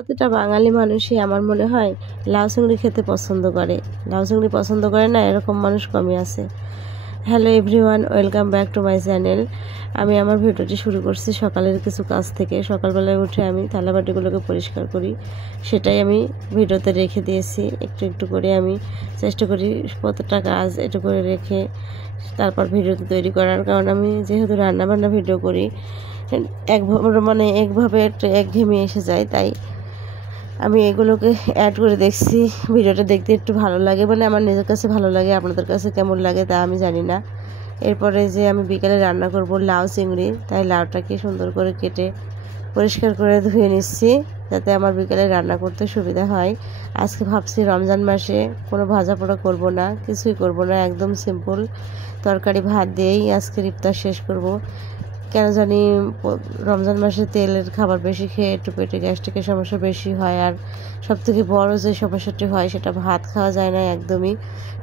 প্রতিটা বাঙালি মানুষই আমার মনে হয় লাউ চিংড়ি খেতে পছন্দ করে। লাউ চিংড়ি পছন্দ করে না এরকম মানুষ কমই আছে। Hello everyone, welcome back to my channel. আমি আমার ভিডিওটি শুরু করছি সকালের কিছু কাজ থেকে। সকালবেলায় উঠে আমি থালাবাটিগুলোকে পরিষ্কার করি, সেটাই আমি ভিডিওতে রেখে দিয়েছি। একটু একটু করে আমি চেষ্টা করি প্রত্যেকটা কাজ একটু করে রেখে তারপর ভিডিওতে তৈরি করার, কারণ আমি যেহেতু রান্নাবান্না ভিডিও করি একভাবে একটু একঘেয়েমি এসে যায়, তাই আমি এগুলোকে অ্যাড করে দেখছি। ভিডিওটা দেখতে একটু ভালো লাগে, আমার নিজের কাছে ভালো লাগে, আপনাদের কাছে কেমন লাগে তা আমি জানি না। এরপরে যে আমি বিকেলে রান্না করব লাউ চিংড়ি, তাই লাউটাকে সুন্দর করে কেটে পরিষ্কার করে ধুয়ে নিচ্ছি, যাতে আমার বিকেলে রান্না করতে সুবিধা হয়। আজকে ভাবছি রমজান মাসে কোনো ভাজা পোড়া করব না, কিছুই করব না, একদম সিম্পল তরকারি ভাত দিয়েই আজকের ইফতার শেষ করব। কেন জানি রমজান মাসে তেলের খাবার বেশি খেয়ে একটু পেটে গ্যাস্ট্রিকের সমস্যা বেশি হয়, আর সবথেকে বড় যে সমস্যাটি হয় সেটা ভাত খাওয়া যায় না একদমই,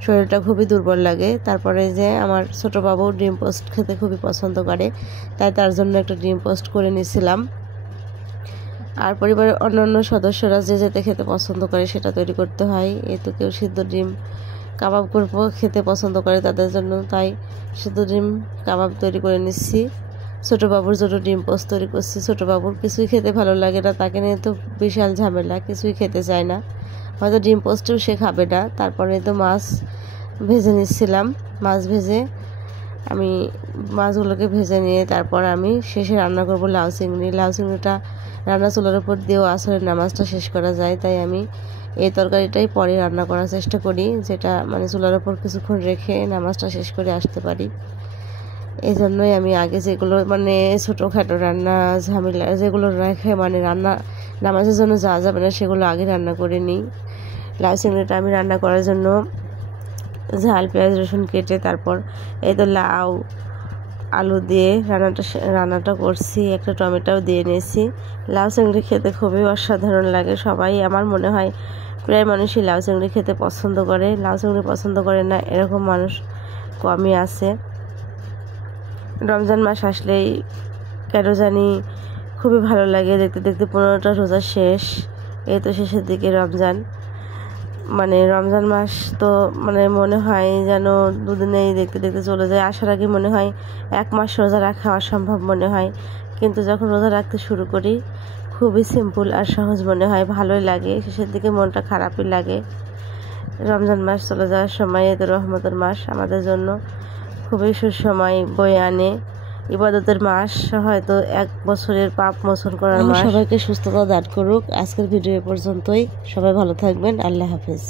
শরীরটা খুবই দুর্বল লাগে। তারপরে যে আমার ছোটো বাবু ডিম পোস্ট খেতে খুবই পছন্দ করে, তাই তার জন্য একটা ডিম পোস্ট করে নিয়েছিলাম। আর পরিবারের অন্যান্য সদস্যরা যে যেতে খেতে পছন্দ করে সেটা তৈরি করতে হয়। এই তো কেউ সিদ্ধ ডিম কাবাব করবো খেতে পছন্দ করে তাদের জন্য, তাই সিদ্ধ ডিম কাবাব তৈরি করে নিচ্ছি। ছোটো বাবুর জন্য ডিম পোস্ট তৈরি করছি। ছোটো বাবুর কিছুই খেতে ভালো লাগে না, তাকে নিয়ে তো বিশাল ঝামেলা, কিছুই খেতে চায় না, হয়তো ডিম পোস্টও সে খাবে না। তারপরে তো মাছ ভেজে নিচ্ছিলাম। মাছ ভেজে আমি মাছগুলোকে ভেজে নিয়ে তারপর আমি শেষে রান্না করব লাউ চিংড়ি। লাউ চিংড়িটা রান্না চুলার উপর দিয়েও আসলে নামাজটা শেষ করা যায়, তাই আমি এই তরকারিটাই পরে রান্না করার চেষ্টা করি, যেটা চুলার উপর কিছুক্ষণ রেখে নামাজটা শেষ করে আসতে পারি। এই জন্যই আমি আগে যেগুলো ছোটোখাটো রান্না ঝামেলা যেগুলো রেখে রান্না নামাজের জন্য যাওয়া যাবে না সেগুলো আগে রান্না করে নিই। লাউ চিংড়িটা আমি রান্না করার জন্য ঝাল পেঁয়াজ রসুন কেটে তারপর এই তো লাউ আলু দিয়ে রান্নাটা করছি, একটা টমেটোও দিয়ে নিয়েছি। লাউ চিংড়ি খেতে খুবই অসাধারণ লাগে। সবাই আমার মনে হয় প্রায় মানুষই লাউ চিংড়ি খেতে পছন্দ করে। লাউ চিংড়ি পছন্দ করে না এরকম মানুষ কমই আছে। রমজান মাস আসলেই কেন জানি খুবই ভালো লাগে, দেখতে দেখতে 15টা রোজা শেষ। এই তো শেষের দিকে রমজান রমজান মাস তো মনে হয় যেন দুদিনেই দেখতে দেখতে চলে যায়। আসার আগে মনে হয় 1 মাস রোজা রাখা অসম্ভব মনে হয়, কিন্তু যখন রোজা রাখতে শুরু করি খুবই সিম্পল আর সহজ মনে হয়, ভালোই লাগে। শেষের দিকে মনটা খারাপই লাগে। রমজান মাস চলে যাওয়ার সময় এত রহমতের মাস আমাদের জন্য খুবই সুসময় বয়ে আনে, ইবাদতের মাস, হয়তো 1 বছরের পাপ মোচন করার মাস। সবাইকে সুস্থতা দান করুক। আজকের ভিডিও পর্যন্তই, সবাই ভালো থাকবেন। আল্লাহ হাফেজ।